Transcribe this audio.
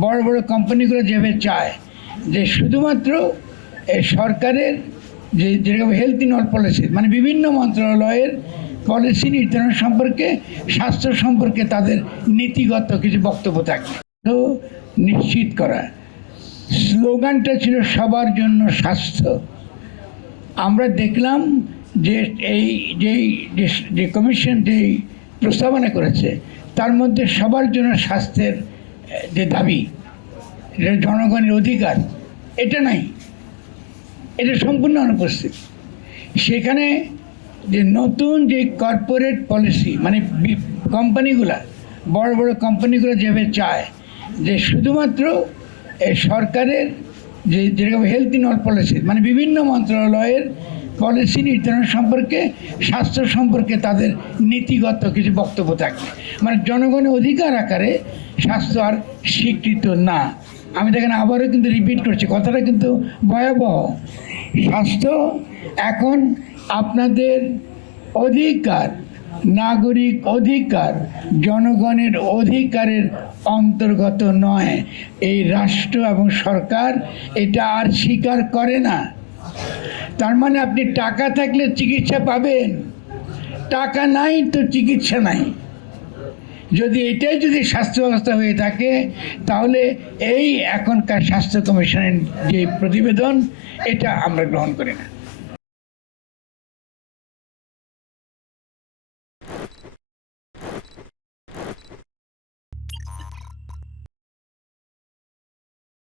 বড় বড় কোম্পানিগুলো যেভাবে চায়, যে শুধুমাত্র এই সরকারের যে যেরকম হেলথ ইন অল পলিসি মানে বিভিন্ন মন্ত্রণালয়ের পলিসি নির্ধারণ সম্পর্কে, স্বাস্থ্য সম্পর্কে তাদের নীতিগত কিছু বক্তব্য থাকে। তো নিশ্চিত করা, স্লোগানটা ছিল সবার জন্য স্বাস্থ্য। আমরা দেখলাম যে এই যেই যে- কমিশন যেই প্রস্তাবনা করেছে, তার মধ্যে সবার জন্য স্বাস্থ্যের যে দাবি, এটা জনগণের অধিকার, এটা নাই। এটা সম্পূর্ণ অনুপস্থিত। সেখানে যে নতুন যে কর্পোরেট পলিসি মানে কোম্পানিগুলা বড় বড় কোম্পানিগুলো যেভাবে চায়, যে শুধুমাত্র সরকারের যে যেরকম হেলথ ইন অল পলিসি মানে বিভিন্ন মন্ত্রণালয়ের পলিসি নির্ধারণ সম্পর্কে, স্বাস্থ্য সম্পর্কে তাদের নীতিগত কিছু বক্তব্য থাকবে। মানে জনগণের অধিকার আকারে স্বাস্থ্য আর স্বীকৃত না। আমি দেখেন আবারও কিন্তু রিপিট করছি, কথাটা কিন্তু ভয়াবহ। স্বাস্থ্য এখন আপনাদের অধিকার, নাগরিক অধিকার, জনগণের অধিকারের অন্তর্গত নয়। এই রাষ্ট্র এবং সরকার এটা আর স্বীকার করে না। তার মানে আপনি টাকা থাকলে চিকিৎসা পাবেন। টাকা নাই তো চিকিৎসা নাই। যদি এটাই যদি স্বাস্থ্য ব্যবস্থা হয়ে থাকে, তাহলে এই এখনকার স্বাস্থ্য কমিশনের যে প্রতিবেদন, এটা আমরা গ্রহণ করি না।